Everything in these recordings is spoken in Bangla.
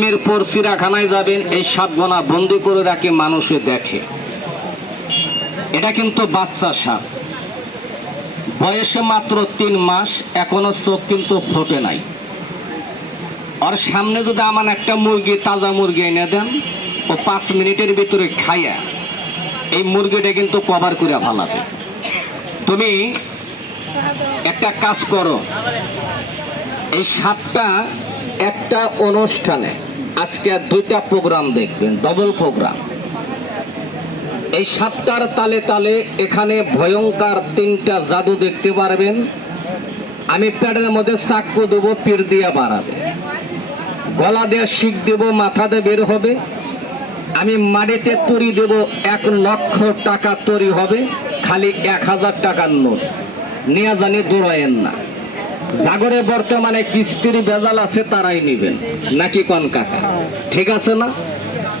মিরপুর চিড়াখানায় যাবেন, এই সাপগোনা বন্দি করে রাখে মানুষে দেখে। এটা কিন্তু বাচ্চা সাপ। বয়সে মাত্র তিন মাস, এখনও চোখ কিন্তু ফোটে নাই। আর সামনে যদি আমার একটা মুরগি, তাজা মুরগি এনে দেন, ও পাঁচ মিনিটের ভিতরে খাইয়া এই মুরগিটা কিন্তু কভার করে ফালাবে। তুমি একটা কাজ করো, এই সাতটা একটা অনুষ্ঠানে আজকে দুইটা প্রোগ্রাম দেখবেন ডবল প্রোগ্রাম এই সাতটার তালে তালে এখানে ভয়ঙ্কর তিনটা জাদু দেখতে পারবেন। আমি প্যাডের মধ্যে চাক্কু দেবো, পীর দিয়া বাড়াবে। গলা দিয়ে শিখ দেবো, মাথা দিয়ে বের হবে। আমি মাটিতে তরি দেব, এক লক্ষ টাকা তরি হবে, খালি এক হাজার টাকার নোট। নিয়ে জানি দৌড়ায়েন না। জাগরে বর্তমানে কিস্তির বেজাল আছে, তারাই নিবেন। নাকি কন কাকা? ঠিক আছে না?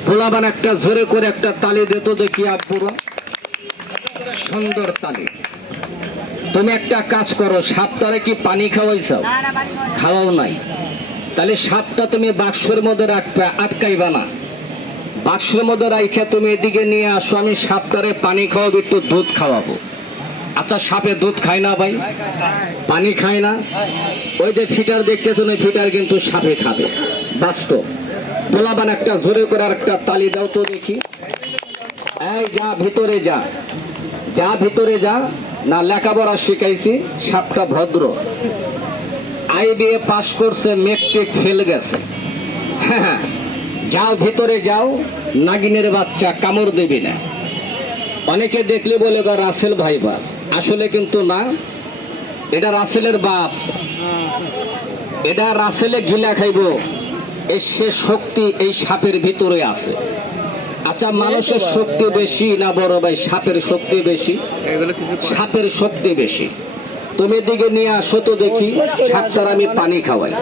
পোলাবান একটা জোরে করে একটা তালি দিত দেখি আপুরা সুন্দর তালি। তুমি একটা কাজ করো, সাপটারে কি পানি খাওয়াইছাও খাওয়াও নাই। তাহলে সাপটা তুমি বাক্সের মধ্যে রাখবে, আটকাইবা না। বাক্সের মধ্যে রাইখে তুমি এদিকে নিয়ে আসো, আমি সাপটারে পানি খাওয়াবো, একটু দুধ খাওয়াবো। আচ্ছা সাপে দুধ খায় না ভাই? পানি খায় না? ওই যে ফিটার দেখতেছেন, ওই ফিটার কিন্তু সাপে খাবে। বাস্তব। পোলাবান একটা জোরে করে একটা তালি দাও তো দেখি। এই, যা ভিতরে যা। যা ভিতরে যা, না লেখাপড়া শিখাইছি, সাপটা ভদ্র। আই আইবিএ পাস করছে, মেট্রিক ফেল গেছে। হ্যাঁ যাও ভিতরে যাও, নাগিনের বাচ্চা কামড় দেবে না। অনেকে দেখলে বলে রাসেল ভাই বাস। আসলে কিন্তু না এটা রাসেলের বাপ। এটা রাসেলে গিলা খাইব এই সে শক্তি এই সাপের ভিতরে আছে। আচ্ছা মানুষের শক্তি বেশি না বড় ভাই? সাপের শক্তি বেশি। সাপের শক্তি বেশি। তুমি দিকে নিয়ে আসো তো দেখি সাপটার আমি পানি খাওয়াই।